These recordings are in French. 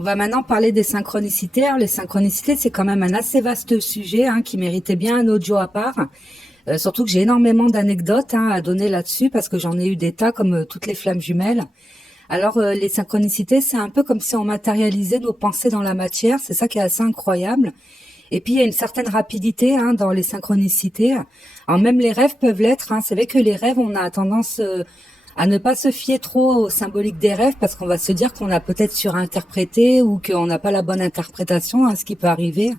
On va maintenant parler des synchronicités. Alors, les synchronicités, c'est quand même un assez vaste sujet qui méritait bien un audio à part. Surtout que j'ai énormément d'anecdotes à donner là-dessus parce que j'en ai eu des tas comme toutes les flammes jumelles. Alors, les synchronicités, c'est un peu comme si on matérialisait nos pensées dans la matière. C'est ça qui est assez incroyable. Et puis, il y a une certaine rapidité dans les synchronicités. Alors, même les rêves peuvent l'être. C'est vrai que les rêves, on a tendance à ne pas se fier trop au symbolique des rêves parce qu'on va se dire qu'on a peut-être surinterprété ou qu'on n'a pas la bonne interprétation, ce qui peut arriver,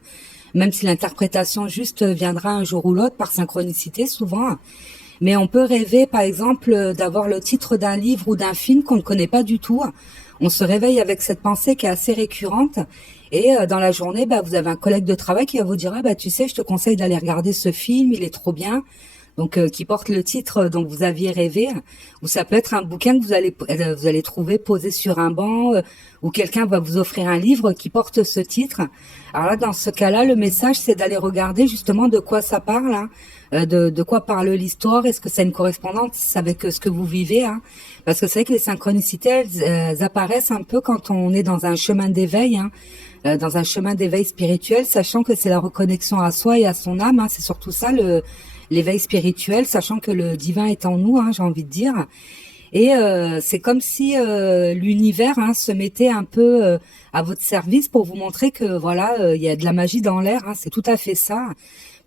même si l'interprétation juste viendra un jour ou l'autre par synchronicité souvent. Mais on peut rêver, par exemple, d'avoir le titre d'un livre ou d'un film qu'on ne connaît pas du tout. On se réveille avec cette pensée qui est assez récurrente. Et dans la journée, vous avez un collègue de travail qui va vous dire tu sais, je te conseille d'aller regarder ce film, il est trop bien. Donc qui porte le titre dont vous aviez rêvé, ou ça peut être un bouquin que vous allez trouver posé sur un banc, ou quelqu'un va vous offrir un livre qui porte ce titre. Alors là, dans ce cas-là, le message c'est d'aller regarder justement de quoi ça parle, de quoi parle l'histoire, est-ce que c'est une correspondance avec ce que vous vivez, parce que c'est vrai que les synchronicités elles apparaissent un peu quand on est dans un chemin d'éveil, dans un chemin d'éveil spirituel, sachant que c'est la reconnexion à soi et à son âme, c'est surtout ça l'éveil spirituel, sachant que le divin est en nous, j'ai envie de dire. Et c'est comme si l'univers se mettait un peu à votre service pour vous montrer que voilà, il y a de la magie dans l'air, c'est tout à fait ça.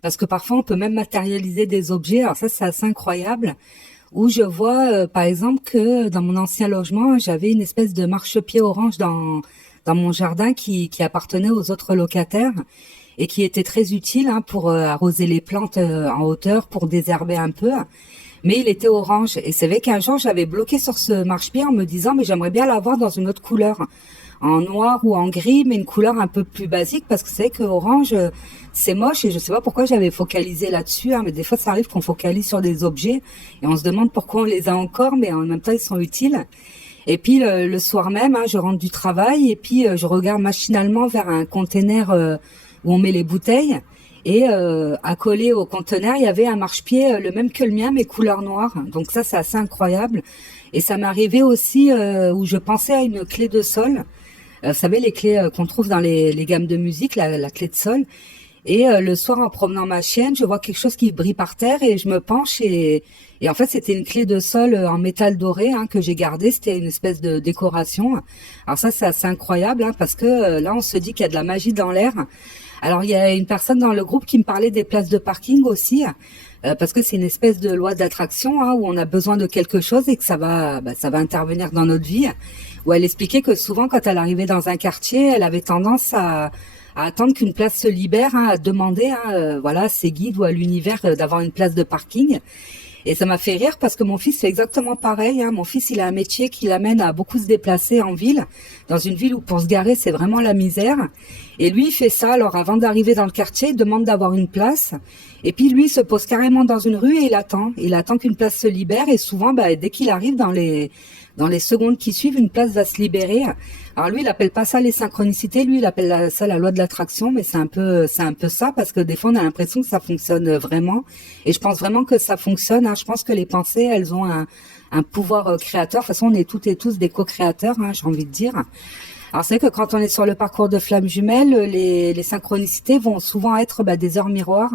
Parce que parfois on peut même matérialiser des objets. Alors ça, c'est assez incroyable. Où je vois par exemple que dans mon ancien logement, j'avais une espèce de marchepied orange dans mon jardin qui appartenait aux autres locataires et qui était très utile pour arroser les plantes en hauteur, pour désherber un peu. Mais il était orange. Et c'est vrai qu'un jour, j'avais bloqué sur ce marchepied en me disant, mais j'aimerais bien l'avoir dans une autre couleur, en noir ou en gris, mais une couleur un peu plus basique, parce que c'est vrai que orange, c'est moche, et je sais pas pourquoi j'avais focalisé là-dessus, mais des fois, ça arrive qu'on focalise sur des objets, et on se demande pourquoi on les a encore, mais en même temps, ils sont utiles. Et puis le soir même, je rentre du travail, et puis je regarde machinalement vers un container où on met les bouteilles. Et accolé au conteneur, il y avait un marchepied le même que le mien, mais couleur noire. Donc ça, c'est assez incroyable. Et ça m'est arrivé aussi où je pensais à une clé de sol. Vous savez, les clés qu'on trouve dans les gammes de musique, la clé de sol. Et le soir, en promenant ma chienne, je vois quelque chose qui brille par terre et je me penche et en fait, c'était une clé de sol en métal doré que j'ai gardée. C'était une espèce de décoration. Alors ça, c'est assez incroyable parce que là, on se dit qu'il y a de la magie dans l'air. Alors, il y a une personne dans le groupe qui me parlait des places de parking aussi, parce que c'est une espèce de loi d'attraction où on a besoin de quelque chose et que ça va intervenir dans notre vie. Où elle expliquait que souvent, quand elle arrivait dans un quartier, elle avait tendance à attendre qu'une place se libère, à demander voilà, à ses guides ou à l'univers d'avoir une place de parking. Et ça m'a fait rire parce que mon fils fait exactement pareil. Mon fils, il a un métier qui l'amène à beaucoup se déplacer en ville, dans une ville où pour se garer, c'est vraiment la misère. Et lui, il fait ça. Alors, avant d'arriver dans le quartier, il demande d'avoir une place. Et puis, lui, il se pose carrément dans une rue et il attend. Il attend qu'une place se libère. Et souvent, dès qu'il arrive dans les secondes qui suivent, une place va se libérer. Alors lui, il appelle pas ça les synchronicités, lui, il appelle ça la loi de l'attraction, mais c'est un peu ça, parce que des fois, on a l'impression que ça fonctionne vraiment. Et je pense vraiment que ça fonctionne. Je pense que les pensées, elles ont un pouvoir créateur. De toute façon, on est toutes et tous des co-créateurs, j'ai envie de dire. Alors c'est vrai que quand on est sur le parcours de flammes jumelles, les synchronicités vont souvent être des heures miroirs,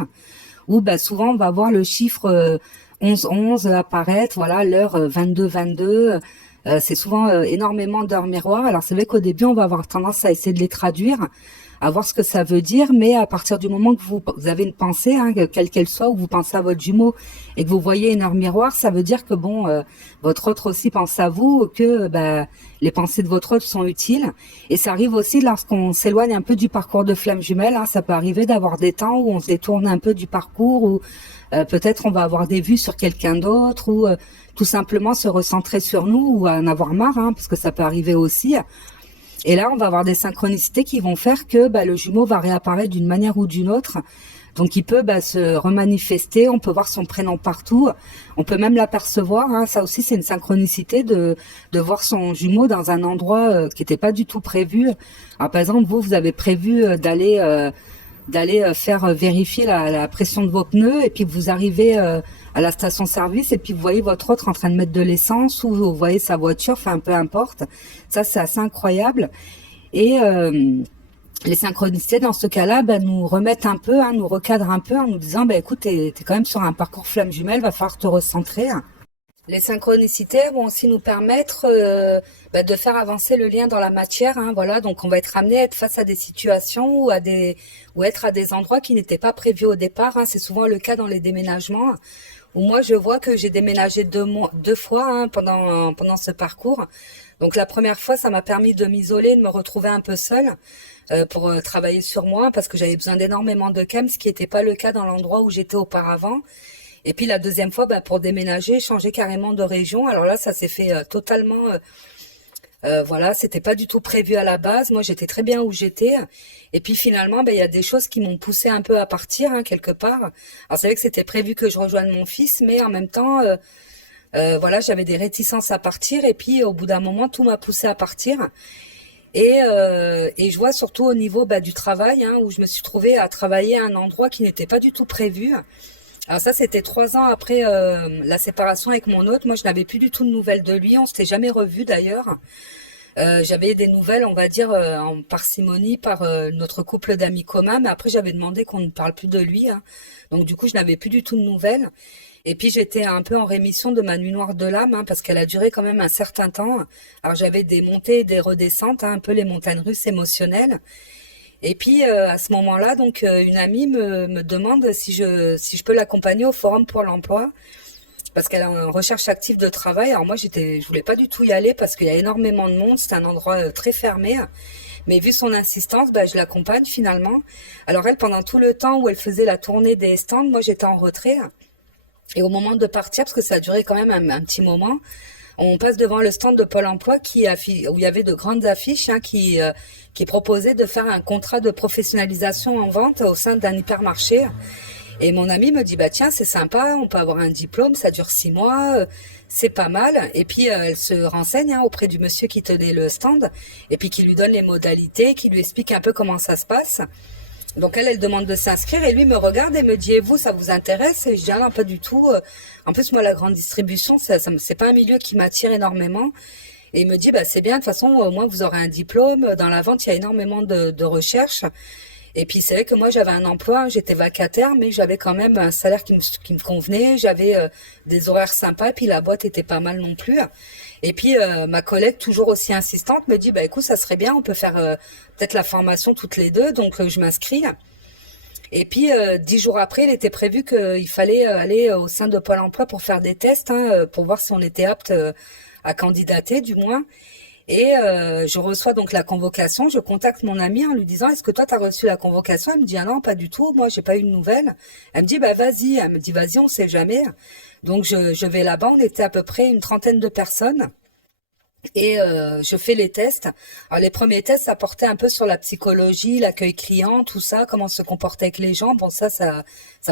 où souvent on va voir le chiffre 11-11 apparaître, voilà, l'heure 22-22. C'est souvent énormément d'heures miroirs. Alors c'est vrai qu'au début, on va avoir tendance à essayer de les traduire, à voir ce que ça veut dire, mais à partir du moment que vous avez une pensée, quelle qu'elle soit, ou vous pensez à votre jumeau et que vous voyez une heure miroir, ça veut dire que votre autre aussi pense à vous, que les pensées de votre autre sont utiles. Et ça arrive aussi lorsqu'on s'éloigne un peu du parcours de flammes jumelles. Ça peut arriver d'avoir des temps où on se détourne un peu du parcours, où peut-être on va avoir des vues sur quelqu'un d'autre, ou tout simplement se recentrer sur nous, ou en avoir marre, parce que ça peut arriver aussi. Et là, on va avoir des synchronicités qui vont faire que le jumeau va réapparaître d'une manière ou d'une autre. Donc, il peut se remanifester. On peut voir son prénom partout. On peut même l'apercevoir. Ça aussi, c'est une synchronicité de voir son jumeau dans un endroit qui n'était pas du tout prévu. Alors, par exemple, vous avez prévu d'aller faire vérifier la pression de vos pneus, et puis vous arrivez à la station-service, et puis vous voyez votre autre en train de mettre de l'essence, ou vous voyez sa voiture, peu importe. Ça, c'est assez incroyable. Et les synchronicités, dans ce cas-là, nous remettent un peu, nous recadrent un peu en nous disant, écoute, t'es quand même sur un parcours flamme jumelle, va falloir te recentrer. Les synchronicités vont aussi nous permettre de faire avancer le lien dans la matière. Voilà, donc on va être amené à être face à des situations ou être à des endroits qui n'étaient pas prévus au départ. C'est souvent le cas dans les déménagements. Où moi, je vois que j'ai déménagé deux fois pendant ce parcours. Donc la première fois, ça m'a permis de m'isoler, de me retrouver un peu seule pour travailler sur moi parce que j'avais besoin d'énormément de calme, ce qui n'était pas le cas dans l'endroit où j'étais auparavant. Et puis la deuxième fois, pour déménager, changer carrément de région. Alors là, ça s'est fait totalement... voilà, c'était pas du tout prévu à la base. Moi, j'étais très bien où j'étais. Et puis finalement, il y a des choses qui m'ont poussé un peu à partir, quelque part. Alors c'est vrai que c'était prévu que je rejoigne mon fils, mais en même temps, voilà, j'avais des réticences à partir. Et puis au bout d'un moment, tout m'a poussé à partir. Et je vois surtout au niveau du travail, où je me suis trouvée à travailler à un endroit qui n'était pas du tout prévu. Alors ça, c'était 3 ans après la séparation avec mon hôte. Moi, je n'avais plus du tout de nouvelles de lui. On s'était jamais revus d'ailleurs. J'avais des nouvelles, on va dire, en parcimonie par notre couple d'amis communs. Mais après, j'avais demandé qu'on ne parle plus de lui. Donc du coup, je n'avais plus du tout de nouvelles. Et puis, j'étais un peu en rémission de ma nuit noire de l'âme, parce qu'elle a duré quand même un certain temps. Alors, j'avais des montées et des redescentes, un peu les montagnes russes émotionnelles. Et puis à ce moment-là, donc une amie me demande si je peux l'accompagner au Forum pour l'emploi parce qu'elle est en recherche active de travail. Alors moi je voulais pas du tout y aller parce qu'il y a énormément de monde, c'est un endroit très fermé. Mais vu son insistance, je l'accompagne finalement. Alors elle, pendant tout le temps où elle faisait la tournée des stands, moi j'étais en retrait. Et au moment de partir, parce que ça a duré quand même un petit moment, on passe devant le stand de Pôle emploi où il y avait de grandes affiches qui proposaient de faire un contrat de professionnalisation en vente au sein d'un hypermarché. Et mon ami me dit, tiens, c'est sympa, on peut avoir un diplôme, ça dure 6 mois, c'est pas mal. Et puis elle se renseigne auprès du monsieur qui tenait le stand et puis qui lui donne les modalités, qui lui explique un peu comment ça se passe. Donc elle demande de s'inscrire et lui me regarde et me dit, et vous, ça vous intéresse? Et je dis, ah non, pas du tout. En plus, moi, la grande distribution, c'est pas un milieu qui m'attire énormément. Et il me dit, c'est bien, de toute façon, au moins vous aurez un diplôme. Dans la vente, il y a énormément de recherche. Et puis c'est vrai que moi j'avais un emploi, j'étais vacataire, mais j'avais quand même un salaire qui me convenait, j'avais des horaires sympas, et puis la boîte était pas mal non plus. Et puis ma collègue, toujours aussi insistante, me dit, écoute, ça serait bien, on peut faire peut-être la formation toutes les deux, donc je m'inscris. Et puis 10 jours après, il était prévu qu'il fallait aller au sein de Pôle emploi pour faire des tests, pour voir si on était apte à candidater du moins. Et je reçois donc la convocation, je contacte mon amie en lui disant, est-ce que toi tu as reçu la convocation? Elle me dit, ah non, pas du tout, moi j'ai pas eu de nouvelles. Elle me dit, vas-y, elle me dit, vas-y, on sait jamais. Donc je vais là-bas, on était à peu près une trentaine de personnes. Et je fais les tests. Alors les premiers tests, ça portait un peu sur la psychologie, l'accueil client, tout ça, comment se comporter avec les gens. Bon, ça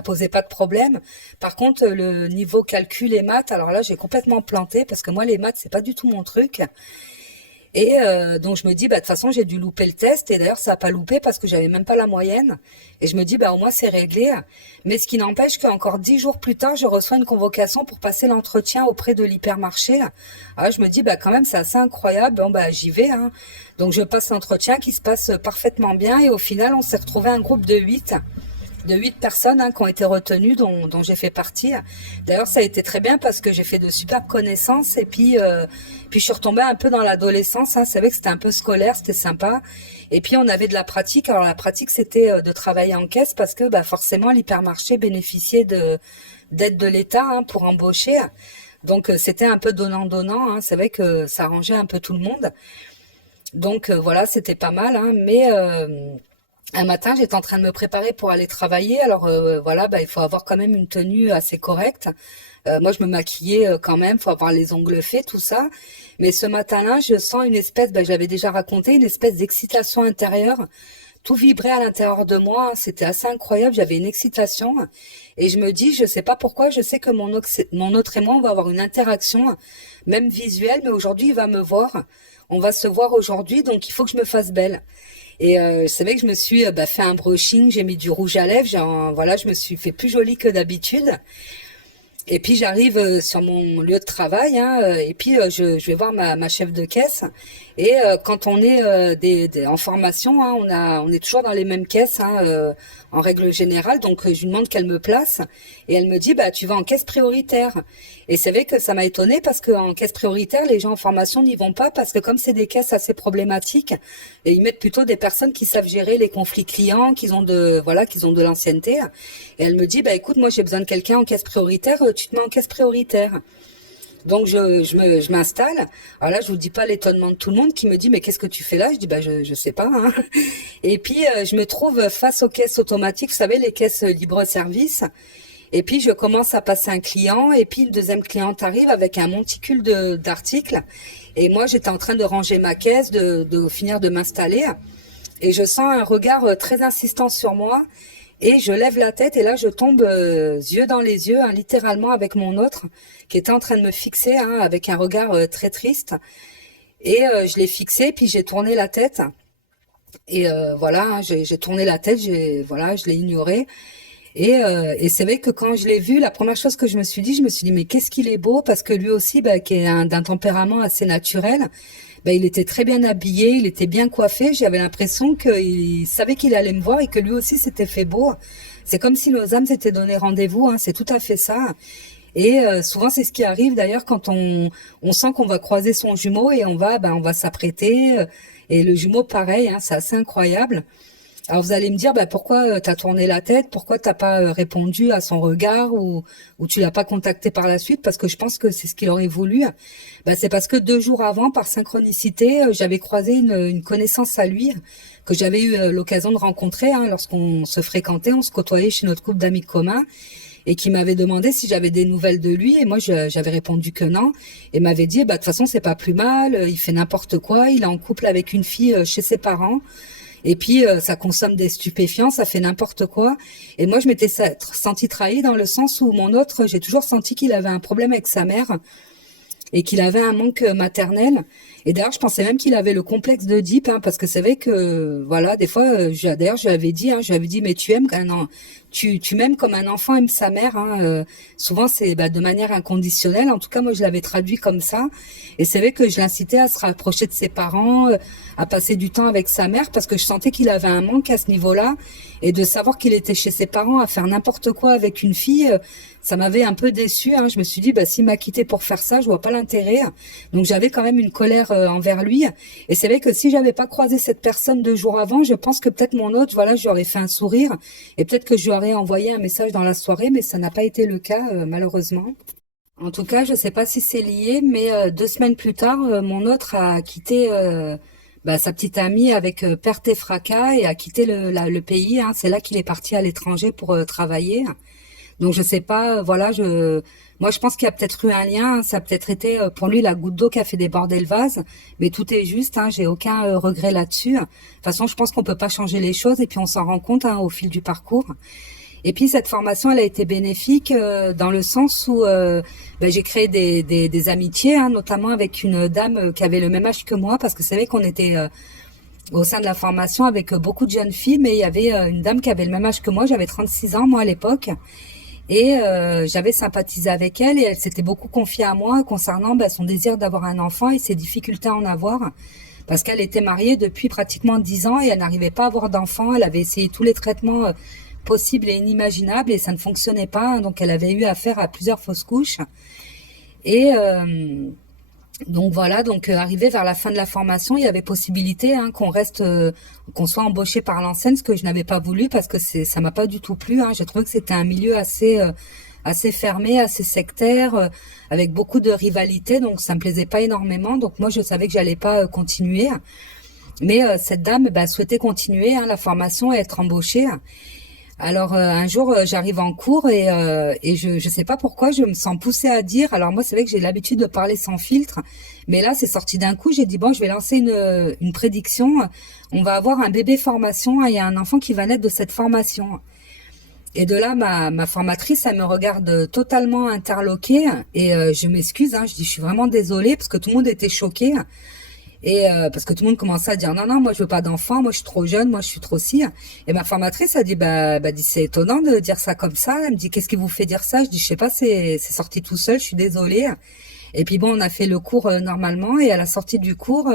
posait pas de problème. Par contre, le niveau calcul et maths, alors là, j'ai complètement planté parce que moi, les maths, c'est pas du tout mon truc. Et donc je me dis, de toute façon, j'ai dû louper le test. Et d'ailleurs, ça n'a pas loupé parce que j'avais même pas la moyenne. Et je me dis, au moins, c'est réglé. Mais ce qui n'empêche qu'encore 10 jours plus tard, je reçois une convocation pour passer l'entretien auprès de l'hypermarché. Alors je me dis, quand même, c'est assez incroyable. Bon, j'y vais. Donc je passe l'entretien qui se passe parfaitement bien. Et au final, on s'est retrouvé un groupe de 8 personnes qui ont été retenues, dont j'ai fait partie. D'ailleurs, ça a été très bien parce que j'ai fait de superbes connaissances et puis je suis retombée un peu dans l'adolescence. C'est vrai que c'était un peu scolaire, c'était sympa. Et puis on avait de la pratique. Alors la pratique, c'était de travailler en caisse parce que forcément l'hypermarché bénéficiait d'aide de l'État pour embaucher. Donc c'était un peu donnant-donnant. C'est vrai que ça arrangeait un peu tout le monde. Donc voilà, c'était pas mal. Mais un matin, j'étais en train de me préparer pour aller travailler. Alors voilà, il faut avoir quand même une tenue assez correcte. Moi, je me maquillais quand même, faut avoir les ongles faits, tout ça. Mais ce matin-là, je sens une espèce, j'avais déjà raconté, une espèce d'excitation intérieure. Tout vibrait à l'intérieur de moi. C'était assez incroyable. J'avais une excitation. Et je me dis, je sais pas pourquoi, je sais que mon autre et moi, on va avoir une interaction, même visuelle, mais aujourd'hui, il va me voir. On va se voir aujourd'hui, donc il faut que je me fasse belle. Et c'est vrai que je me suis fait un brushing, j'ai mis du rouge à lèvres, voilà, je me suis fait plus jolie que d'habitude. Et puis j'arrive sur mon lieu de travail, et puis je vais voir ma chef de caisse. Et quand on est en formation, hein, on est toujours dans les mêmes caisses, hein, en règle générale. Donc je lui demande qu'elle me place et elle me dit bah tu vas en caisse prioritaire. Et c'est vrai que ça m'a étonnée parce qu'en caisse prioritaire, les gens en formation n'y vont pas parce que comme c'est des caisses assez problématiques, et ils mettent plutôt des personnes qui savent gérer les conflits clients, qui ont de l'ancienneté. Et elle me dit bah écoute, moi j'ai besoin de quelqu'un en caisse prioritaire, tu te mets en caisse prioritaire. Donc je m'installe. Alors là, je vous dis pas l'étonnement de tout le monde qui me dit mais qu'est-ce que tu fais là? Je dis bah je sais pas, hein. Et puis je me trouve face aux caisses automatiques, vous savez les caisses libre-service. Et puis je commence à passer un client et puis une deuxième cliente arrive avec un monticule d'articles. Et moi j'étais en train de ranger ma caisse, de finir de m'installer. Et je sens un regard très insistant sur moi. Et je lève la tête et là je tombe yeux dans les yeux, hein, littéralement avec mon autre qui était en train de me fixer, hein, avec un regard très triste. Et je l'ai fixé, puis j'ai tourné la tête. Et voilà, hein, j'ai tourné la tête, je l'ai ignoré. Et c'est vrai que quand je l'ai vu, la première chose que je me suis dit mais qu'est-ce qu'il est beau, parce que lui aussi, bah, qui est d'un tempérament assez naturel, bah, il était très bien habillé, il était bien coiffé. J'avais l'impression qu'il savait qu'il allait me voir et que lui aussi s'était fait beau. C'est comme si nos âmes s'étaient donné rendez-vous, hein, c'est tout à fait ça. Et souvent c'est ce qui arrive d'ailleurs quand on sent qu'on va croiser son jumeau et on va s'apprêter. Et le jumeau pareil, hein, c'est assez incroyable. Alors vous allez me dire, bah, pourquoi t'as tourné la tête, pourquoi t'as pas répondu à son regard ou tu l'as pas contacté par la suite, parce que je pense que c'est ce qu'il aurait voulu. Bah, c'est parce que 2 jours avant, par synchronicité, j'avais croisé une connaissance à lui que j'avais eu l'occasion de rencontrer, hein, lorsqu'on se fréquentait, on se côtoyait chez notre couple d'amis communs, et qui m'avait demandé si j'avais des nouvelles de lui, et moi j'avais répondu que non, et m'avait dit bah de toute façon c'est pas plus mal, il fait n'importe quoi, il est en couple avec une fille chez ses parents. Et puis ça consomme des stupéfiants, ça fait n'importe quoi. Et moi je m'étais sentie trahie dans le sens où mon autre, j'ai toujours senti qu'il avait un problème avec sa mère et qu'il avait un manque maternel. Et d'ailleurs, je pensais même qu'il avait le complexe d'Oedipe, hein, parce que c'est vrai que, voilà, des fois, d'ailleurs, je lui avais dit, mais tu m'aimes comme un enfant aime sa mère, hein. Souvent, c'est de manière inconditionnelle. En tout cas, moi, je l'avais traduit comme ça. Et c'est vrai que je l'incitais à se rapprocher de ses parents, à passer du temps avec sa mère, parce que je sentais qu'il avait un manque à ce niveau-là. Et de savoir qu'il était chez ses parents à faire n'importe quoi avec une fille, ça m'avait un peu déçue, hein. Je me suis dit, s'il m'a quitté pour faire ça, je vois pas l'intérêt. Donc j'avais quand même une colère envers lui. Et c'est vrai que si j'avais pas croisé cette personne 2 jours avant, je pense que peut-être mon autre, voilà, j'aurais fait un sourire et peut-être que je lui aurais envoyé un message dans la soirée, mais ça n'a pas été le cas, malheureusement. En tout cas, je sais pas si c'est lié, mais 2 semaines plus tard, mon autre a quitté sa petite amie avec perte et fracas et a quitté le pays, hein. C'est là qu'il est parti à l'étranger pour travailler. Donc je sais pas, voilà, moi je pense qu'il y a peut-être eu un lien, hein. Ça a peut-être été pour lui la goutte d'eau qui a fait déborder le vase, mais tout est juste, hein, j'ai aucun regret là-dessus. De toute façon, je pense qu'on peut pas changer les choses et puis on s'en rend compte, hein, au fil du parcours. Et puis cette formation, elle a été bénéfique dans le sens où j'ai créé des amitiés, hein, notamment avec une dame qui avait le même âge que moi, parce que c'est vrai qu'on était au sein de la formation avec beaucoup de jeunes filles, mais il y avait une dame qui avait le même âge que moi, j'avais 36 ans moi à l'époque, et j'avais sympathisé avec elle et elle s'était beaucoup confiée à moi concernant son désir d'avoir un enfant et ses difficultés à en avoir. Parce qu'elle était mariée depuis pratiquement 10 ans et elle n'arrivait pas à avoir d'enfant. Elle avait essayé tous les traitements possibles et inimaginables et ça ne fonctionnait pas. Donc elle avait eu affaire à plusieurs fausses couches. Et donc voilà, arrivé vers la fin de la formation, il y avait possibilité, hein, qu'on soit embauché par l'enseigne, ce que je n'avais pas voulu parce que ça m'a pas du tout plu, hein. J'ai trouvé que c'était un milieu assez fermé, assez sectaire, avec beaucoup de rivalité, donc ça me plaisait pas énormément. Donc moi je savais que j'allais pas continuer, mais cette dame souhaitait continuer, hein, la formation et être embauchée. Alors un jour j'arrive en cours et je sais pas pourquoi je me sens poussée à dire, alors moi c'est vrai que j'ai l'habitude de parler sans filtre, mais là c'est sorti d'un coup, j'ai dit bon je vais lancer une prédiction, on va avoir un bébé formation, il y a un enfant qui va naître de cette formation. Et de là ma formatrice elle me regarde totalement interloquée et je m'excuse, hein, je dis je suis vraiment désolée parce que tout le monde était choqué. Et parce que tout le monde commençait à dire non moi je veux pas d'enfant, moi je suis trop jeune, moi je suis trop si. Et ma formatrice a dit dit c'est étonnant de dire ça comme ça. Elle me dit qu'est-ce qui vous fait dire ça? Je dis je sais pas, c'est sorti tout seul, je suis désolée. Et puis bon, on a fait le cours normalement et à la sortie du cours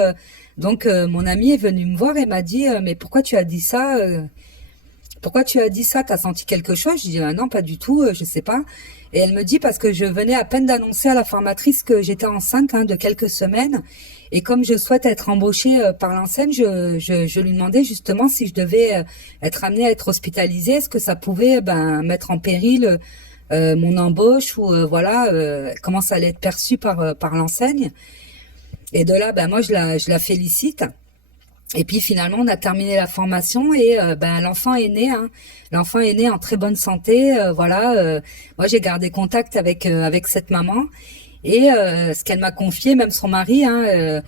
Donc mon ami est venu me voir et m'a dit mais pourquoi tu as dit ça pourquoi tu as dit ça? T'as senti quelque chose? Je dis ah non, pas du tout, je sais pas. Et elle me dit parce que je venais à peine d'annoncer à la formatrice que j'étais enceinte de quelques semaines. Et comme je souhaite être embauchée par l'enseigne, je lui demandais justement si je devais être amenée à être hospitalisée. Est-ce que ça pouvait mettre en péril mon embauche ou voilà comment ça allait être perçu par l'enseigne. Et de là, moi je la félicite. Et puis finalement, on a terminé la formation et l'enfant est né. Hein. L'enfant est né en très bonne santé. Voilà. Moi, j'ai gardé contact avec cette maman et ce qu'elle m'a confié, même son mari. Hein,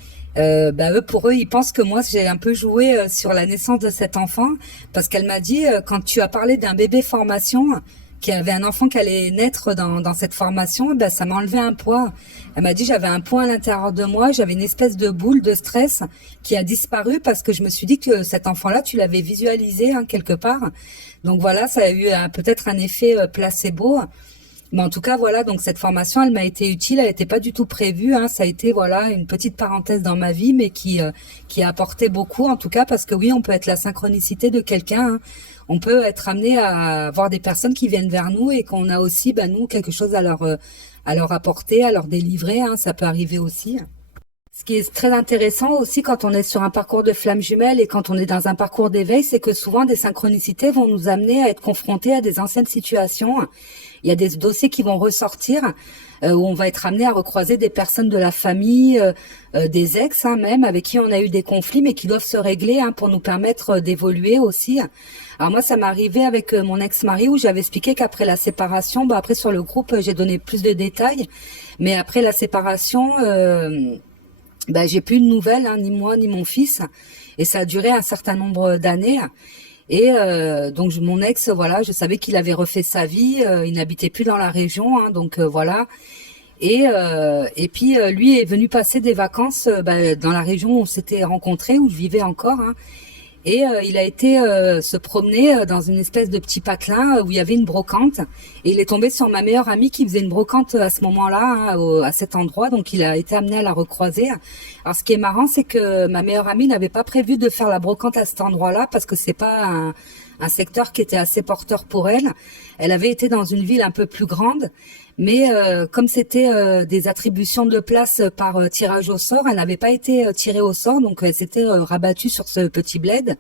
pour eux, ils pensent que moi, j'ai un peu joué sur la naissance de cet enfant parce qu'elle m'a dit quand tu as parlé d'un bébé formation, qui avait un enfant qui allait naître dans cette formation, ça m'a enlevé un poids. Elle m'a dit j'avais un poids à l'intérieur de moi, j'avais une espèce de boule de stress qui a disparu parce que je me suis dit que cet enfant-là, tu l'avais visualisé quelque part. Donc voilà, ça a eu peut-être un effet placebo. Mais en tout cas, voilà, donc cette formation, elle m'a été utile, elle n'était pas du tout prévue. Hein, ça a été voilà une petite parenthèse dans ma vie, mais qui a apporté beaucoup, en tout cas, parce que oui, on peut être la synchronicité de quelqu'un. Hein. On peut être amené à avoir des personnes qui viennent vers nous et qu'on a aussi, nous, quelque chose à leur apporter, à leur délivrer. Hein, ça peut arriver aussi. Ce qui est très intéressant aussi quand on est sur un parcours de flamme jumelle et quand on est dans un parcours d'éveil, c'est que souvent des synchronicités vont nous amener à être confrontés à des anciennes situations. Il y a des dossiers qui vont ressortir où on va être amené à recroiser des personnes de la famille, des ex même, avec qui on a eu des conflits, mais qui doivent se régler pour nous permettre d'évoluer aussi. Alors moi, ça m'est arrivé avec mon ex-mari où j'avais expliqué qu'après la séparation, après sur le groupe, j'ai donné plus de détails, mais après la séparation... j'ai plus de nouvelles, ni moi ni mon fils, et ça a duré un certain nombre d'années. Et donc mon ex, voilà, je savais qu'il avait refait sa vie, il n'habitait plus dans la région, donc voilà. Et puis lui est venu passer des vacances dans la région où on s'était rencontrés, où je vivais encore. Et il a été se promener dans une espèce de petit patelin où il y avait une brocante. Et il est tombé sur ma meilleure amie qui faisait une brocante à ce moment-là, à cet endroit. Donc il a été amené à la recroiser. Alors ce qui est marrant, c'est que ma meilleure amie n'avait pas prévu de faire la brocante à cet endroit-là parce que c'est pas un secteur qui était assez porteur pour elle. Elle avait été dans une ville un peu plus grande. Mais comme c'était des attributions de place par tirage au sort, elle n'avait pas été tirée au sort, donc elle s'était rabattue sur ce petit bled.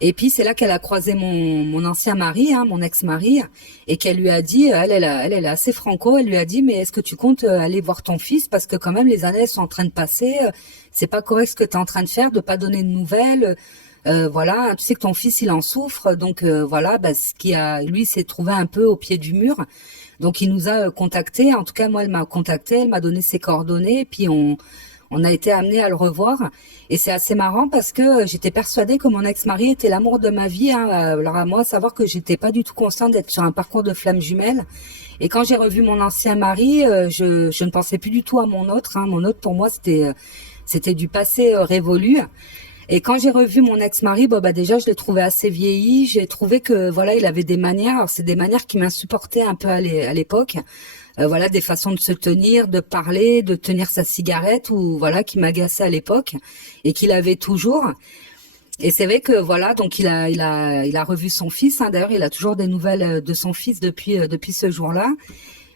Et puis c'est là qu'elle a croisé mon ancien mari, mon ex-mari, et qu'elle lui a dit, elle est assez franco, elle lui a dit mais est-ce que tu comptes aller voir ton fils parce que quand même les années sont en train de passer, c'est pas correct ce que tu es en train de faire, de pas donner de nouvelles. Voilà, tu sais que ton fils il en souffre, donc voilà, ce qui a lui s'est trouvé un peu au pied du mur. Donc il nous a contactés, en tout cas moi elle m'a contacté, elle m'a donné ses coordonnées, et puis on a été amené à le revoir. Et c'est assez marrant parce que j'étais persuadée que mon ex-mari était l'amour de ma vie. Alors à moi, savoir que j'étais pas du tout consciente d'être sur un parcours de flamme jumelle. Et quand j'ai revu mon ancien mari, je ne pensais plus du tout à mon autre. Mon autre pour moi c'était du passé révolu. Et quand j'ai revu mon ex-mari, déjà je l'ai trouvé assez vieilli. J'ai trouvé que voilà, il avait des manières. Alors c'est des manières qui m'insupportaient un peu à l'époque. Voilà, des façons de se tenir, de parler, de tenir sa cigarette, ou voilà, qui m'agaçaient à l'époque et qu'il avait toujours. Et c'est vrai que voilà, donc il a revu son fils. D'ailleurs, il a toujours des nouvelles de son fils depuis ce jour-là.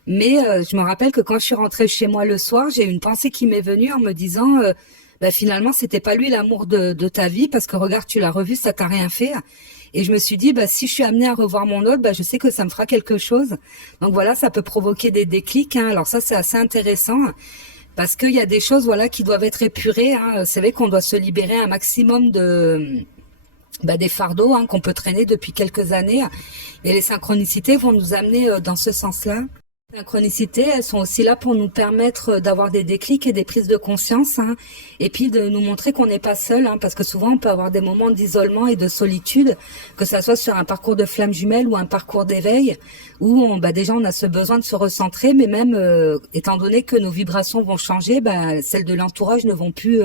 Mais je me rappelle que quand je suis rentrée chez moi le soir, j'ai eu une pensée qui m'est venue en me disant finalement c'était pas lui l'amour de ta vie parce que regarde, tu l'as revu, ça t'a rien fait. Et je me suis dit si je suis amenée à revoir mon autre, je sais que ça me fera quelque chose. Donc voilà, ça peut provoquer des déclics. Alors ça c'est assez intéressant parce qu'il y a des choses qui doivent être épurées. C'est vrai qu'on doit se libérer un maximum des fardeaux qu'on peut traîner depuis quelques années. Et les synchronicités vont nous amener dans ce sens-là. Les synchronicités, elles sont aussi là pour nous permettre d'avoir des déclics et des prises de conscience, et puis de nous montrer qu'on n'est pas seul, parce que souvent on peut avoir des moments d'isolement et de solitude, que ça soit sur un parcours de flamme jumelle ou un parcours d'éveil, où déjà on a ce besoin de se recentrer, mais même étant donné que nos vibrations vont changer, celles de l'entourage ne vont plus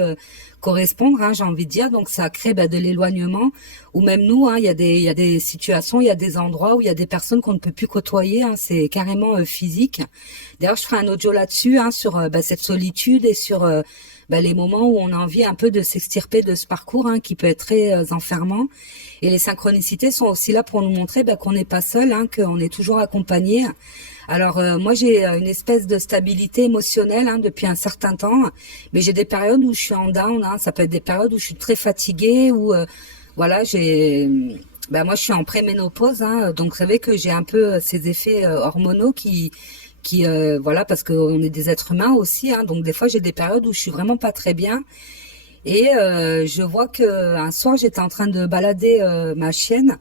correspondre, hein, j'ai envie de dire. Donc ça crée de l'éloignement. Ou même nous, hein, il y a des situations, il y a des endroits où il y a des personnes qu'on ne peut plus côtoyer. Hein, c'est carrément physique. D'ailleurs, je ferai un audio là-dessus, hein, sur cette solitude et sur les moments où on a envie un peu de s'extirper de ce parcours, hein, qui peut être très enfermant. Et les synchronicités sont aussi là pour nous montrer qu'on n'est pas seul, hein, qu'on est toujours accompagné. Alors moi j'ai une espèce de stabilité émotionnelle, hein, depuis un certain temps, mais j'ai des périodes où je suis en down, hein, ça peut être des périodes où je suis très fatiguée, où moi je suis en préménopause, hein, donc vous savez que j'ai un peu ces effets hormonaux qui parce qu'on est des êtres humains aussi, hein, donc des fois j'ai des périodes où je suis vraiment pas très bien. Et je vois que un soir j'étais en train de balader ma chienne.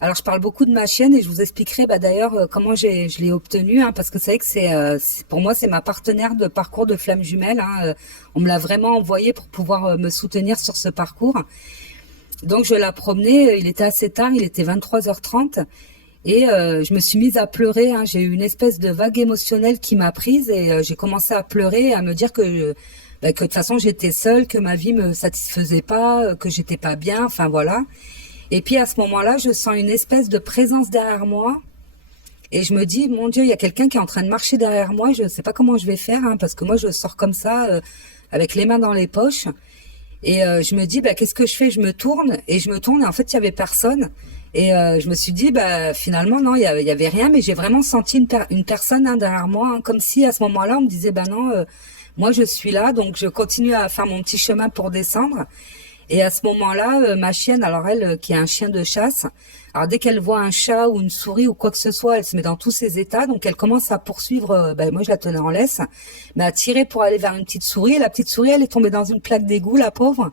Alors je parle beaucoup de ma chienne et je vous expliquerai d'ailleurs comment je l'ai obtenue, hein, parce que c'est vrai que pour moi c'est ma partenaire de parcours de flamme jumelle, hein. On me l'a vraiment envoyée pour pouvoir me soutenir sur ce parcours. Donc je la promenais, il était assez tard, il était 23h30 et je me suis mise à pleurer, hein. J'ai eu une espèce de vague émotionnelle qui m'a prise et j'ai commencé à pleurer, à me dire que de toute façon j'étais seule, que ma vie me satisfaisait pas, que j'étais pas bien, enfin voilà. Et puis à ce moment-là, je sens une espèce de présence derrière moi et je me dis, mon Dieu, il y a quelqu'un qui est en train de marcher derrière moi, je ne sais pas comment je vais faire, hein, parce que moi je sors comme ça, avec les mains dans les poches. Et je me dis, qu'est-ce que je fais? Je me tourne et en fait il y avait personne. Et je me suis dit, finalement non, il y avait rien, mais j'ai vraiment senti une personne, hein, derrière moi, hein, comme si à ce moment-là on me disait, non, moi je suis là, donc je continue à faire mon petit chemin pour descendre. Et à ce moment-là, ma chienne, alors elle, qui est un chien de chasse, alors dès qu'elle voit un chat ou une souris ou quoi que ce soit, elle se met dans tous ses états, donc elle commence à poursuivre, moi je la tenais en laisse, mais à tirer pour aller vers une petite souris, et la petite souris, elle est tombée dans une plaque d'égout, la pauvre,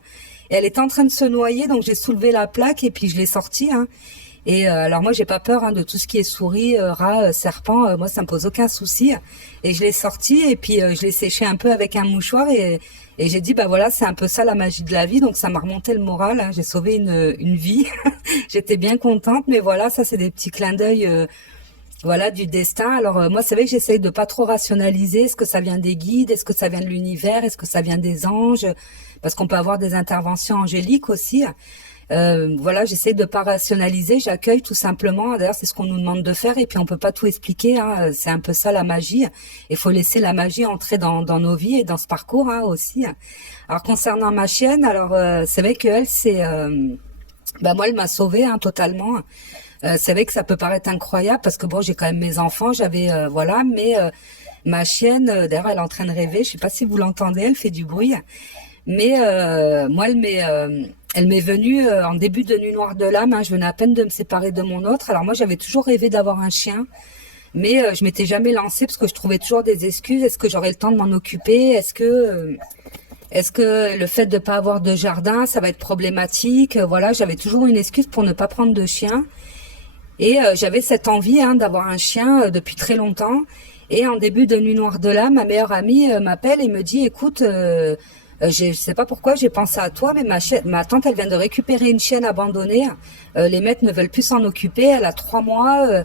et elle était en train de se noyer, donc j'ai soulevé la plaque et puis je l'ai sortie, hein. Et alors moi j'ai pas peur, hein, de tout ce qui est souris, rats, serpents, moi ça me pose aucun souci. Et je l'ai sorti et puis je l'ai séché un peu avec un mouchoir et j'ai dit voilà, c'est un peu ça la magie de la vie, donc ça m'a remonté le moral, hein, j'ai sauvé une vie. J'étais bien contente, mais voilà, ça c'est des petits clins d'œil du destin. Alors moi c'est vrai que j'essaye de pas trop rationaliser, est-ce que ça vient des guides, est-ce que ça vient de l'univers, est-ce que ça vient des anges, parce qu'on peut avoir des interventions angéliques aussi. J'essaie de pas rationaliser, j'accueille tout simplement. D'ailleurs, c'est ce qu'on nous demande de faire, et puis on peut pas tout expliquer, hein. C'est un peu ça la magie. Il faut laisser la magie entrer dans nos vies et dans ce parcours, hein, aussi. Alors concernant ma chienne, alors c'est vrai que elle, moi, elle m'a sauvée, hein, totalement. C'est vrai que ça peut paraître incroyable parce que j'ai quand même mes enfants, mais ma chienne, d'ailleurs, elle est en train de rêver. Je sais pas si vous l'entendez, elle fait du bruit. Mais moi, elle m'est venue en début de nuit noire de l'âme, hein. Je venais à peine de me séparer de mon autre. Alors moi, j'avais toujours rêvé d'avoir un chien, mais je m'étais jamais lancée parce que je trouvais toujours des excuses. Est-ce que j'aurais le temps de m'en occuper? Est-ce que le fait de pas avoir de jardin, ça va être problématique? Voilà, j'avais toujours une excuse pour ne pas prendre de chien. Et j'avais cette envie, hein, d'avoir un chien depuis très longtemps. Et en début de nuit noire de l'âme, ma meilleure amie m'appelle et me dit, écoute, je sais pas pourquoi j'ai pensé à toi, mais ma tante, elle vient de récupérer une chienne abandonnée. Les maîtres ne veulent plus s'en occuper. Elle a 3 mois.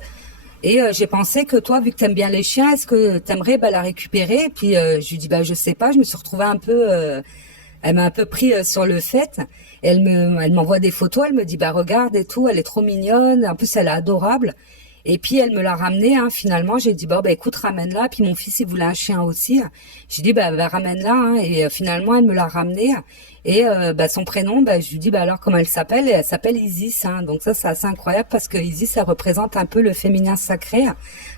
Et j'ai pensé que toi, vu que t'aimes bien les chiens, est-ce que t'aimerais la récupérer? Et puis je lui dis, je sais pas. Je me suis retrouvée un peu... elle m'a un peu pris sur le fait. Et elle m'envoie des photos. Elle me dit, regarde et tout. Elle est trop mignonne. En plus, elle est adorable. Et puis elle me l'a ramené, hein, finalement. J'ai dit écoute, ramène-la. Puis mon fils, il voulait un chien aussi. J'ai dit ramène-la, hein. Et finalement elle me l'a ramené. Et son prénom, je lui dis alors comment elle s'appelle? Et elle s'appelle Isis, hein. Donc ça c'est assez incroyable parce que Isis, ça représente un peu le féminin sacré.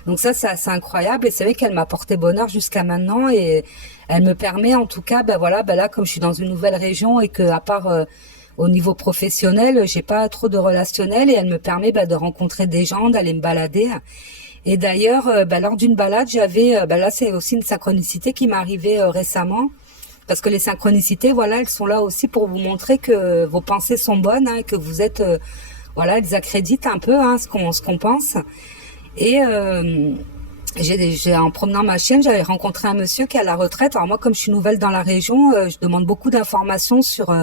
Donc ça c'est assez incroyable et c'est vrai qu'elle m'a porté bonheur jusqu'à maintenant et elle me permet en tout cas là, comme je suis dans une nouvelle région et que à part au niveau professionnel, j'ai pas trop de relationnel et elle me permet de rencontrer des gens, d'aller me balader. Et d'ailleurs, lors d'une balade, j'avais, là c'est aussi une synchronicité qui m'est arrivée récemment, parce que les synchronicités, elles sont là aussi pour vous montrer que vos pensées sont bonnes, hein, que vous êtes, elles accréditent un peu, hein, ce qu'on pense. Et en promenant ma chienne, j'avais rencontré un monsieur qui est à la retraite. Alors moi, comme je suis nouvelle dans la région, je demande beaucoup d'informations sur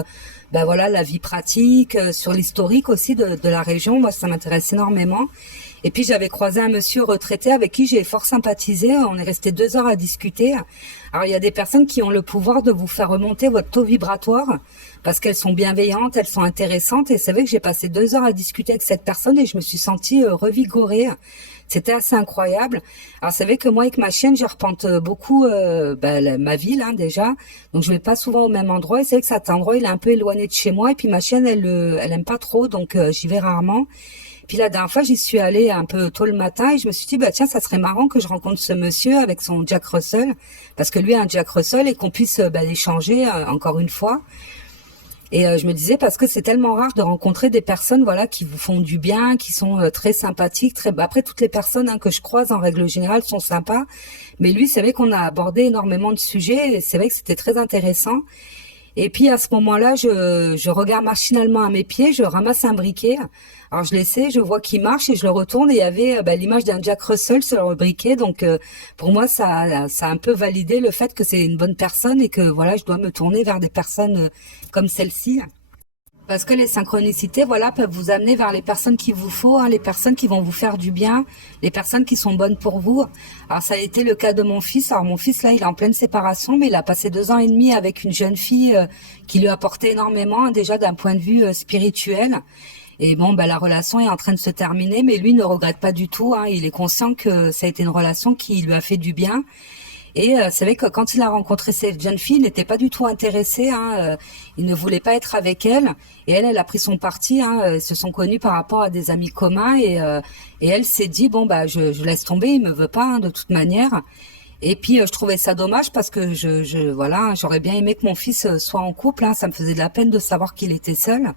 la vie pratique, sur l'historique aussi de la région. Moi, ça m'intéresse énormément. Et puis j'avais croisé un monsieur retraité avec qui j'ai fort sympathisé. On est resté 2 heures à discuter. Alors, il y a des personnes qui ont le pouvoir de vous faire remonter votre taux vibratoire parce qu'elles sont bienveillantes, elles sont intéressantes. Et c'est vrai que j'ai passé 2 heures à discuter avec cette personne et je me suis sentie revigorée. C'était assez incroyable. Alors, c'est vrai que moi, avec ma chienne, je repente beaucoup ma ville déjà. Donc, je vais pas souvent au même endroit. Et c'est vrai que cet endroit, il est un peu éloigné de chez moi. Et puis, ma chienne, elle aime pas trop. Donc, j'y vais rarement. Puis la dernière fois, j'y suis allée un peu tôt le matin et je me suis dit, bah tiens, ça serait marrant que je rencontre ce monsieur avec son Jack Russell, parce que lui a un Jack Russell et qu'on puisse l'échanger encore une fois. Et je me disais, parce que c'est tellement rare de rencontrer des personnes voilà qui vous font du bien, qui sont très sympathiques. Après, toutes les personnes que je croise en règle générale sont sympas, mais lui, c'est vrai qu'on a abordé énormément de sujets et c'est vrai que c'était très intéressant. Et puis à ce moment-là, je regarde machinalement à mes pieds, je ramasse un briquet. Alors je l'essaie, je vois qu'il marche et je le retourne et il y avait l'image d'un Jack Russell sur le briquet. Donc pour moi, ça a un peu validé le fait que c'est une bonne personne et que voilà, je dois me tourner vers des personnes comme celle-ci. Parce que les synchronicités, voilà, peuvent vous amener vers les personnes qu'il vous faut, les personnes qui vont vous faire du bien, les personnes qui sont bonnes pour vous. Alors ça a été le cas de mon fils. Alors mon fils là, il est en pleine séparation, mais il a passé 2 ans et demi avec une jeune fille qui lui a apporté énormément, déjà d'un point de vue spirituel. Et bon, la relation est en train de se terminer, mais lui ne regrette pas du tout. Il est conscient que ça a été une relation qui lui a fait du bien. Et c'est vrai que quand il a rencontré cette jeune fille, il n'était pas du tout intéressé. Il ne voulait pas être avec elle. Et elle a pris son parti. Ils se sont connus par rapport à des amis communs. Et elle s'est dit, bon, je laisse tomber, il me veut pas de toute manière. Et puis, je trouvais ça dommage parce que voilà, j'aurais bien aimé que mon fils soit en couple. Ça me faisait de la peine de savoir qu'il était seul.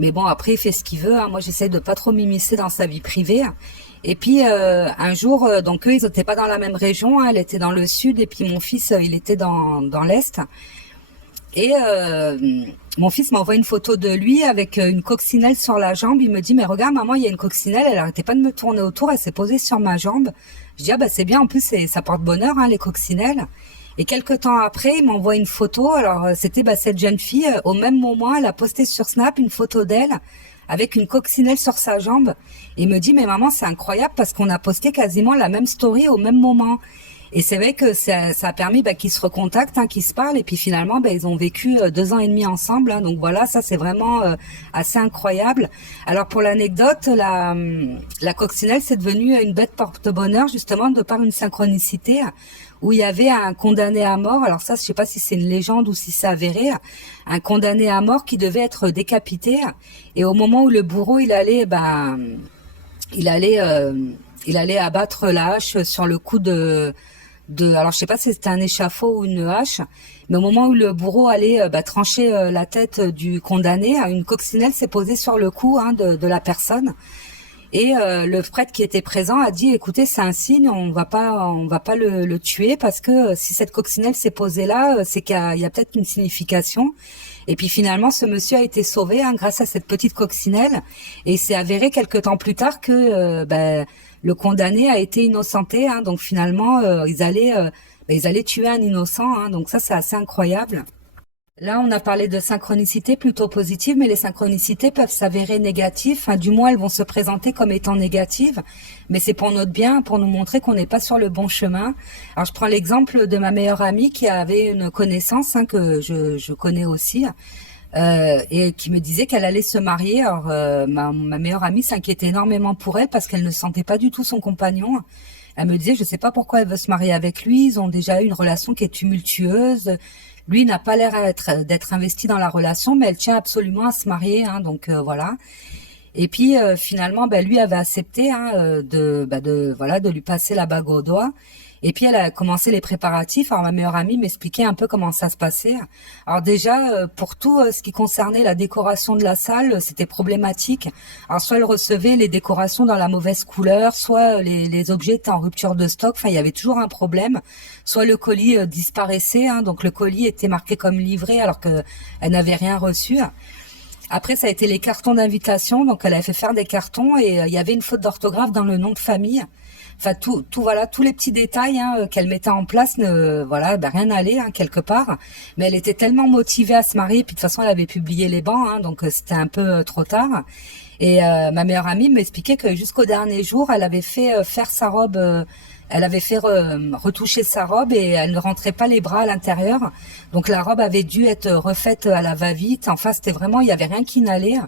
Mais bon, après, il fait ce qu'il veut. Moi, j'essaie de pas trop m'immiscer dans sa vie privée. Et puis, un jour, donc eux, ils n'étaient pas dans la même région. Elle était dans le sud et puis mon fils, il était dans l'est. Et mon fils m'envoie une photo de lui avec une coccinelle sur la jambe. Il me dit, mais regarde, maman, il y a une coccinelle. Elle arrêtait pas de me tourner autour. Elle s'est posée sur ma jambe. Je dis, c'est bien. En plus, ça porte bonheur, les coccinelles. Et quelques temps après, il m'envoie une photo. Alors, c'était cette jeune fille. Au même moment, elle a posté sur Snap une photo d'elle avec une coccinelle sur sa jambe. Et il me dit, mais maman, c'est incroyable parce qu'on a posté quasiment la même story au même moment. Et c'est vrai que ça a permis qu'ils se recontactent, qu'ils se parlent. Et puis finalement, ils ont vécu 2 ans et demi ensemble. Donc voilà, ça c'est vraiment assez incroyable. Alors pour l'anecdote, la coccinelle, c'est devenu une bête porte-bonheur justement de par une synchronicité où il y avait un condamné à mort. Alors ça, je sais pas si c'est une légende ou si c'est avéré. Un condamné à mort qui devait être décapité. Et au moment où le bourreau, il allait abattre la hache sur le coup alors je sais pas si c'était un échafaud ou une hache, mais au moment où le bourreau allait trancher la tête du condamné, une coccinelle s'est posée sur le cou de la personne. Et le prêtre qui était présent a dit, écoutez, c'est un signe, on va pas le tuer parce que si cette coccinelle s'est posée là, c'est qu'il y a peut-être une signification. Et puis finalement, ce monsieur a été sauvé grâce à cette petite coccinelle. Et il s'est avéré quelque temps plus tard que le condamné a été innocenté. Donc finalement, ils allaient tuer un innocent. Donc ça, c'est assez incroyable. Là, on a parlé de synchronicité plutôt positive, mais les synchronicités peuvent s'avérer négatives. Du moins, elles vont se présenter comme étant négatives, mais c'est pour notre bien, pour nous montrer qu'on n'est pas sur le bon chemin. Alors, je prends l'exemple de ma meilleure amie qui avait une connaissance que je connais aussi, et qui me disait qu'elle allait se marier. Alors, ma meilleure amie s'inquiétait énormément pour elle parce qu'elle ne sentait pas du tout son compagnon. Elle me disait, je sais pas pourquoi elle veut se marier avec lui. Ils ont déjà eu une relation qui est tumultueuse. Lui n'a pas l'air d'être investi dans la relation, mais elle tient absolument à se marier. Donc voilà. Et puis finalement, lui avait accepté de lui passer la bague au doigt. Et puis elle a commencé les préparatifs. Alors ma meilleure amie m'expliquait un peu comment ça se passait. Alors déjà, pour tout ce qui concernait la décoration de la salle, c'était problématique. Alors soit elle recevait les décorations dans la mauvaise couleur, soit les objets étaient en rupture de stock. Enfin, il y avait toujours un problème. Soit le colis disparaissait, donc le colis était marqué comme livré alors que elle n'avait rien reçu. Après, ça a été les cartons d'invitation. Donc elle avait fait faire des cartons et il y avait une faute d'orthographe dans le nom de famille. Enfin voilà, tous les petits détails qu'elle mettait en place, rien n'allait quelque part. Mais elle était tellement motivée à se marier, puis de toute façon elle avait publié les bans, donc c'était un peu trop tard. Et ma meilleure amie m'expliquait que jusqu'au dernier jour, elle avait fait faire sa robe Elle avait fait retoucher sa robe et elle ne rentrait pas les bras à l'intérieur. Donc la robe avait dû être refaite à la va-vite. Enfin, c'était vraiment, il y avait rien qui n'allait.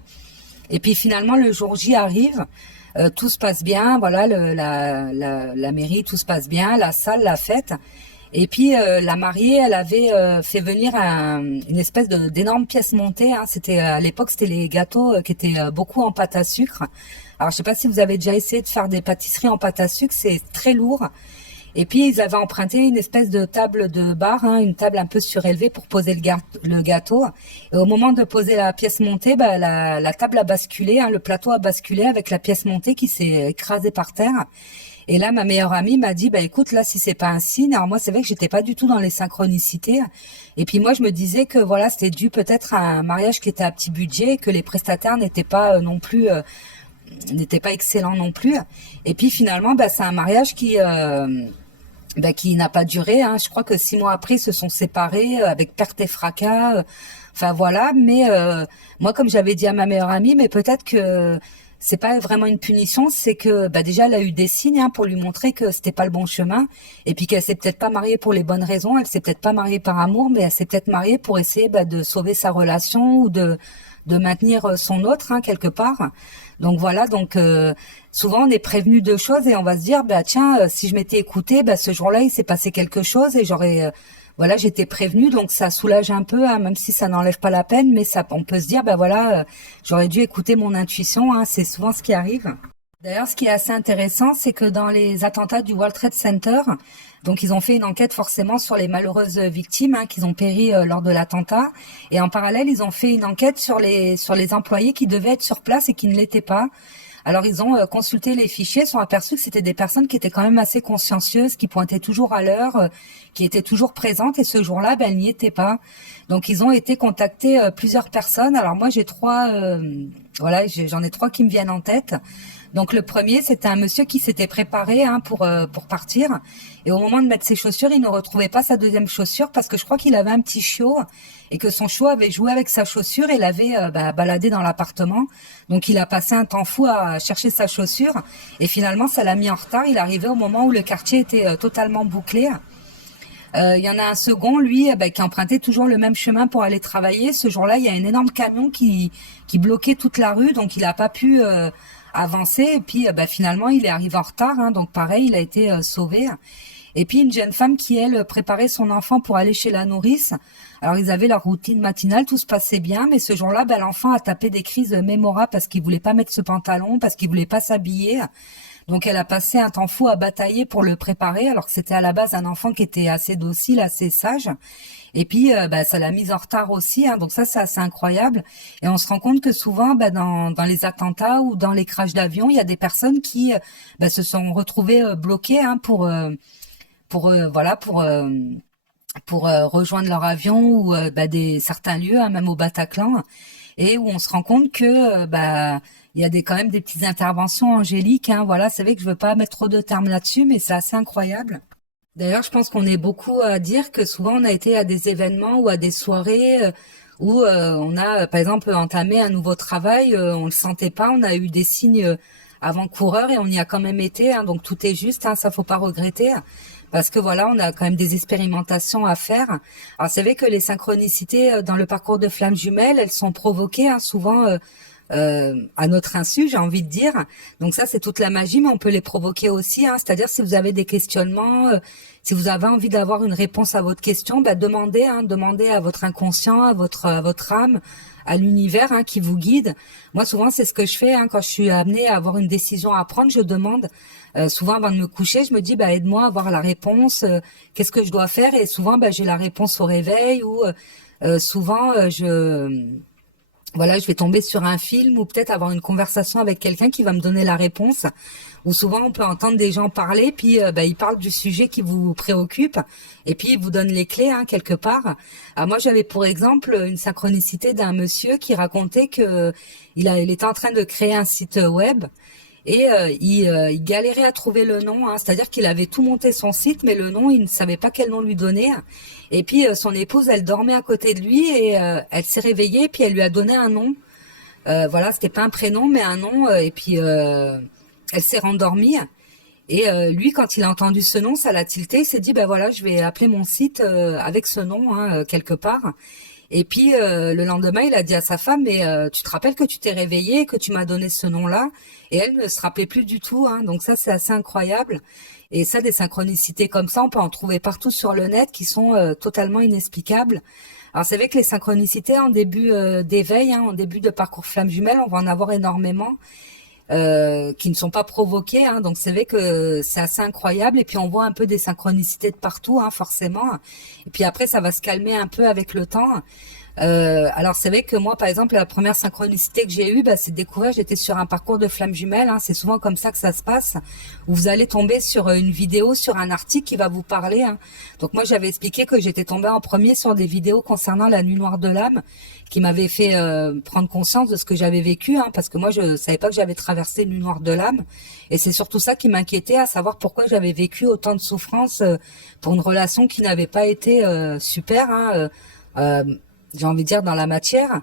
Et puis finalement, le jour J arrive. Tout se passe bien, voilà, la mairie, tout se passe bien, la salle, la fête. Et puis la mariée, elle avait fait venir une espèce d'énorme pièce montée. Hein. C'était à l'époque, c'était les gâteaux qui étaient beaucoup en pâte à sucre. Alors je sais pas si vous avez déjà essayé de faire des pâtisseries en pâte à sucre, c'est très lourd. Et puis ils avaient emprunté une espèce de table de bar, hein, une table un peu surélevée pour poser le gâteau. Et au moment de poser la pièce montée, bah, la table a basculé, hein, le plateau a basculé avec la pièce montée qui s'est écrasée par terre. Et là, ma meilleure amie m'a dit, bah écoute, là, si c'est pas un signe, alors moi, c'est vrai que j'étais pas du tout dans les synchronicités. Et puis moi, je me disais que voilà, c'était dû peut-être à un mariage qui était à petit budget, que les prestataires n'étaient pas non plus, n'étaient pas excellents non plus. Et puis finalement, bah, c'est un mariage qui n'a pas duré. Hein. Je crois que 6 mois après, ils se sont séparés avec perte et fracas. Enfin voilà. Mais moi, comme j'avais dit à ma meilleure amie, mais peut-être que c'est pas vraiment une punition, c'est que bah déjà elle a eu des signes hein, pour lui montrer que c'était pas le bon chemin, et puis qu'elle s'est peut-être pas mariée pour les bonnes raisons, elle s'est peut-être pas mariée par amour, mais elle s'est peut-être mariée pour essayer bah, de sauver sa relation ou de maintenir son autre hein, quelque part. Donc voilà, donc souvent on est prévenu de choses et on va se dire bah tiens si je m'étais écoutée, bah ce jour-là il s'est passé quelque chose et j'aurais voilà, j'étais prévenue, donc ça soulage un peu, hein, même si ça n'enlève pas la peine, mais ça, on peut se dire, ben voilà, j'aurais dû écouter mon intuition, hein, c'est souvent ce qui arrive. D'ailleurs, ce qui est assez intéressant, c'est que dans les attentats du World Trade Center, donc ils ont fait une enquête forcément sur les malheureuses victimes hein, qui ont péri lors de l'attentat, et en parallèle, ils ont fait une enquête sur les employés qui devaient être sur place et qui ne l'étaient pas. Alors ils ont consulté les fichiers, sont aperçus que c'était des personnes qui étaient quand même assez consciencieuses, qui pointaient toujours à l'heure, qui étaient toujours présentes, et ce jour-là, ben, elles n'y étaient pas. Donc ils ont été contactés plusieurs personnes. Alors moi j'ai j'en ai trois qui me viennent en tête. Donc le premier, c'était un monsieur qui s'était préparé hein, pour partir. Et au moment de mettre ses chaussures, il ne retrouvait pas sa deuxième chaussure parce que je crois qu'il avait un petit chiot et que son chiot avait joué avec sa chaussure et l'avait baladé dans l'appartement. Donc il a passé un temps fou à chercher sa chaussure et finalement ça l'a mis en retard. Il arrivait au moment où le quartier était totalement bouclé. Il y en a un second, lui, qui empruntait toujours le même chemin pour aller travailler. Ce jour-là, il y a un énorme camion qui bloquait toute la rue, donc il n'a pas pu avancer. Et puis, finalement, il est arrivé en retard, hein, donc pareil, il a été sauvé. Et puis, une jeune femme qui, elle, préparait son enfant pour aller chez la nourrice. Alors, ils avaient leur routine matinale, tout se passait bien, mais ce jour-là, l'enfant a tapé des crises mémorables parce qu'il voulait pas mettre ce pantalon, parce qu'il voulait pas s'habiller. Donc elle a passé un temps fou à batailler pour le préparer, alors que c'était à la base un enfant qui était assez docile, assez sage. Et puis ça l'a mise en retard aussi, hein, donc ça c'est assez incroyable. Et on se rend compte que souvent dans les attentats ou dans les crashs d'avion, il y a des personnes qui se sont retrouvées bloquées hein, pour rejoindre leur avion ou certains lieux, hein, même au Bataclan, et où on se rend compte que il y a quand même des petites interventions angéliques, hein, voilà, c'est vrai que je veux pas mettre trop de termes là-dessus, mais c'est assez incroyable. D'ailleurs, je pense qu'on est beaucoup à dire que souvent on a été à des événements ou à des soirées où on a, par exemple, entamé un nouveau travail, on le sentait pas, on a eu des signes avant-coureurs et on y a quand même été, hein, donc tout est juste, hein, ça faut pas regretter. Parce que voilà, on a quand même des expérimentations à faire. Alors c'est vrai que les synchronicités dans le parcours de flammes jumelles, elles sont provoquées hein, souvent à notre insu, j'ai envie de dire. Donc ça, c'est toute la magie, mais on peut les provoquer aussi. Hein. C'est-à-dire si vous avez des questionnements, si vous avez envie d'avoir une réponse à votre question, demandez à votre inconscient, à votre âme, à l'univers hein, qui vous guide. Moi, souvent, c'est ce que je fais hein, quand je suis amenée à avoir une décision à prendre. Je demande. Souvent, avant de me coucher, je me dis, aide-moi à avoir la réponse. Qu'est-ce que je dois faire? Et souvent, j'ai la réponse au réveil ou souvent, je vais tomber sur un film ou peut-être avoir une conversation avec quelqu'un qui va me donner la réponse. Ou souvent, on peut entendre des gens parler, puis ils parlent du sujet qui vous préoccupe, et puis ils vous donnent les clés hein, quelque part. Alors moi, j'avais pour exemple une synchronicité d'un monsieur qui racontait que il était en train de créer un site web. Et il galérait à trouver le nom, hein. C'est-à-dire qu'il avait tout monté son site, mais le nom, il ne savait pas quel nom lui donner. Et puis son épouse, elle dormait à côté de lui et elle s'est réveillée, puis elle lui a donné un nom. C'était pas un prénom, mais un nom. Et puis elle s'est rendormie. Et lui, quand il a entendu ce nom, ça l'a tilté. Il s'est dit, ben voilà, je vais appeler mon site avec ce nom hein, quelque part. Et puis le lendemain, il a dit à sa femme, mais tu te rappelles que tu t'es réveillée, que tu m'as donné ce nom-là? Et elle ne se rappelait plus du tout. Hein. Donc ça, c'est assez incroyable. Et ça, des synchronicités comme ça, on peut en trouver partout sur le net qui sont totalement inexplicables. Alors c'est vrai que les synchronicités en début d'éveil, hein, en début de parcours flamme jumelle, on va en avoir énormément qui ne sont pas provoquées. Hein, donc c'est vrai que c'est assez incroyable. Et puis on voit un peu des synchronicités de partout, hein, forcément. Et puis après, ça va se calmer un peu avec le temps. Alors c'est vrai que moi, par exemple, la première synchronicité que j'ai eue, bah, c'est de découvrir, j'étais sur un parcours de flamme jumelle. Hein, c'est souvent comme ça que ça se passe, où vous allez tomber sur une vidéo, sur un article qui va vous parler. Hein. Donc moi, j'avais expliqué que j'étais tombée en premier sur des vidéos concernant la nuit noire de l'âme, qui m'avaient fait prendre conscience de ce que j'avais vécu, hein, parce que moi, je savais pas que j'avais traversé une nuit noire de l'âme. Et c'est surtout ça qui m'inquiétait, à savoir pourquoi j'avais vécu autant de souffrance pour une relation qui n'avait pas été super. Hein, j'ai envie de dire dans la matière.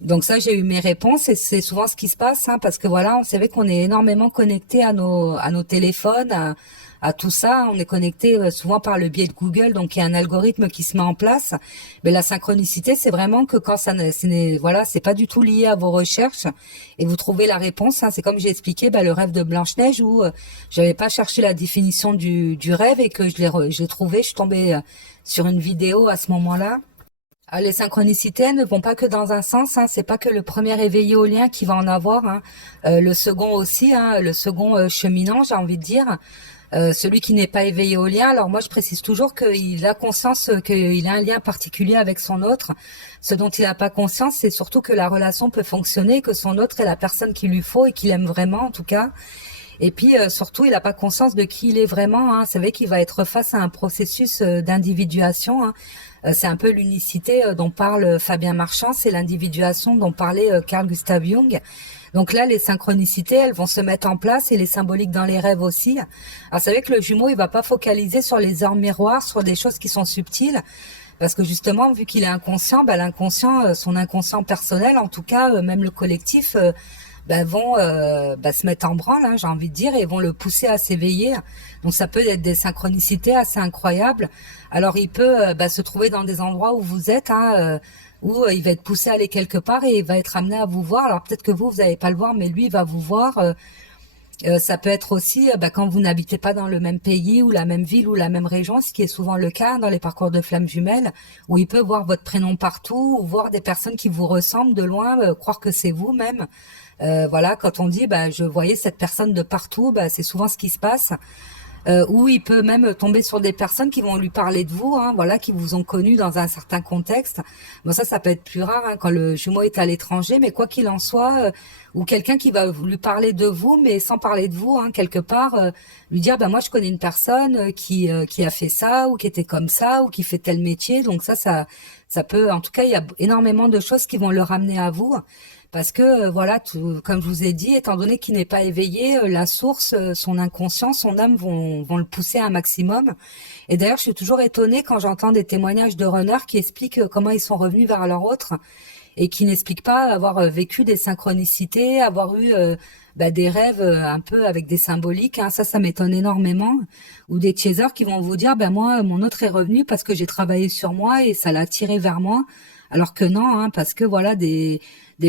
Donc ça, j'ai eu mes réponses et c'est souvent ce qui se passe, hein, parce que voilà, on savait qu'on est énormément connecté à nos téléphones, à tout ça. On est connecté souvent par le biais de Google, donc il y a un algorithme qui se met en place. Mais la synchronicité, c'est vraiment que quand ça voilà, c'est pas du tout lié à vos recherches et vous trouvez la réponse. Hein. C'est comme j'ai expliqué, le rêve de Blanche-Neige où j'avais pas cherché la définition du rêve et que je l'ai trouvé. Je suis tombée sur une vidéo à ce moment-là. Ah, les synchronicités elles ne vont pas que dans un sens, hein. C'est pas que le premier éveillé au lien qui va en avoir, hein. Le second aussi, hein, le second cheminant, j'ai envie de dire. Celui qui n'est pas éveillé au lien. Alors moi, je précise toujours qu'il a conscience qu'il a un lien particulier avec son autre. Ce dont il n'a pas conscience, c'est surtout que la relation peut fonctionner, que son autre est la personne qu'il lui faut et qu'il aime vraiment, en tout cas. Et puis surtout, il n'a pas conscience de qui il est vraiment. Hein. C'est vrai qu'il va être face à un processus d'individuation. Hein. C'est un peu l'unicité dont parle Fabien Marchand, c'est l'individuation dont parlait Carl Gustav Jung. Donc là, les synchronicités, elles vont se mettre en place et les symboliques dans les rêves aussi. Alors c'est vrai que le jumeau, il va pas focaliser sur les heures miroirs, sur des choses qui sont subtiles. Parce que justement, vu qu'il est inconscient, l'inconscient, son inconscient personnel, en tout cas, même le collectif, vont se mettre en branle, hein, j'ai envie de dire, et vont le pousser à s'éveiller. Donc ça peut être des synchronicités assez incroyables. Alors il peut se trouver dans des endroits où vous êtes, hein, où il va être poussé à aller quelque part et il va être amené à vous voir. Alors peut-être que vous n'allez pas le voir, mais lui il va vous voir. Ça peut être aussi quand vous n'habitez pas dans le même pays ou la même ville ou la même région, ce qui est souvent le cas dans les parcours de flammes jumelles, où il peut voir votre prénom partout, ou voir des personnes qui vous ressemblent de loin, croire que c'est vous même. Voilà, quand on dit je voyais cette personne de partout, c'est souvent ce qui se passe. Ou il peut même tomber sur des personnes qui vont lui parler de vous, hein, voilà, qui vous ont connu dans un certain contexte. Bon, ça peut être plus rare hein, quand le jumeau est à l'étranger, mais quoi qu'il en soit, ou quelqu'un qui va lui parler de vous, mais sans parler de vous, hein, quelque part, lui dire, moi je connais une personne qui a fait ça, ou qui était comme ça, ou qui fait tel métier. Donc ça peut, en tout cas, il y a énormément de choses qui vont le ramener à vous. Parce que voilà, comme je vous ai dit, étant donné qu'il n'est pas éveillé, la source, son inconscient, son âme vont le pousser à un maximum. Et d'ailleurs, je suis toujours étonnée quand j'entends des témoignages de runners qui expliquent comment ils sont revenus vers leur autre et qui n'expliquent pas avoir vécu des synchronicités, avoir eu des rêves un peu avec des symboliques. Hein. Ça m'étonne énormément. Ou des chasers qui vont vous dire, moi, mon autre est revenu parce que j'ai travaillé sur moi et ça l'a tiré vers moi. Alors que non, hein, parce que voilà, des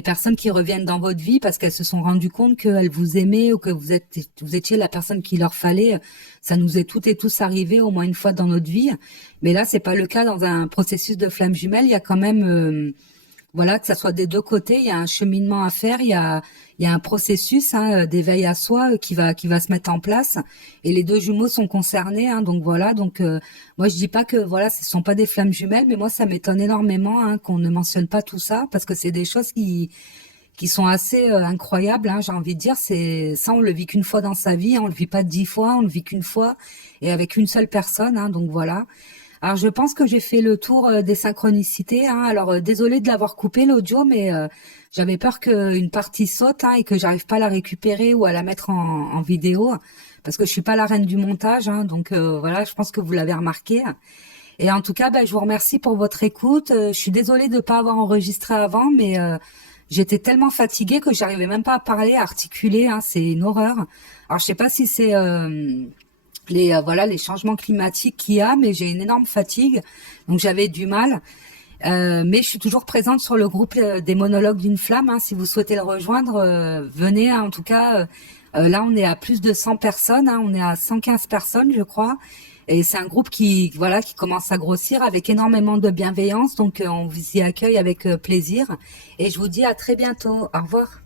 personnes qui reviennent dans votre vie parce qu'elles se sont rendues compte qu'elles vous aimaient ou que vous étiez la personne qu'il leur fallait. Ça nous est toutes et tous arrivé au moins une fois dans notre vie. Mais là, c'est pas le cas dans un processus de flamme jumelle. Il y a quand même, voilà, que ça soit des deux côtés, il y a un cheminement à faire, il y a un processus d'éveil à soi qui va se mettre en place et les deux jumeaux sont concernés, hein, donc voilà, moi je dis pas que voilà, ce sont pas des flammes jumelles, mais moi ça m'étonne énormément qu'on ne mentionne pas tout ça parce que c'est des choses qui sont assez incroyables, hein, j'ai envie de dire, c'est ça on le vit qu'une fois dans sa vie, on le vit pas 10 fois, on le vit qu'une fois et avec une seule personne, hein, donc voilà. Alors je pense que j'ai fait le tour des synchronicités. Hein. Alors désolée de l'avoir coupé l'audio, mais j'avais peur qu'une partie saute et que j'arrive pas à la récupérer ou à la mettre en vidéo parce que je suis pas la reine du montage. Hein. Donc voilà, je pense que vous l'avez remarqué. Et en tout cas, je vous remercie pour votre écoute. Je suis désolée de pas avoir enregistré avant, mais j'étais tellement fatiguée que j'arrivais même pas à parler, à articuler, hein, c'est une horreur. Alors je sais pas si c'est voilà les changements climatiques qu'il y a, mais j'ai une énorme fatigue, donc j'avais du mal. Mais je suis toujours présente sur le groupe des monologues d'une flamme, hein. Si vous souhaitez le rejoindre, venez, hein. En tout cas, là, on est à plus de 100 personnes, hein. On est à 115 personnes, je crois. Et c'est un groupe qui, voilà, qui commence à grossir avec énormément de bienveillance. Donc, on vous y accueille avec plaisir. Et je vous dis à très bientôt. Au revoir.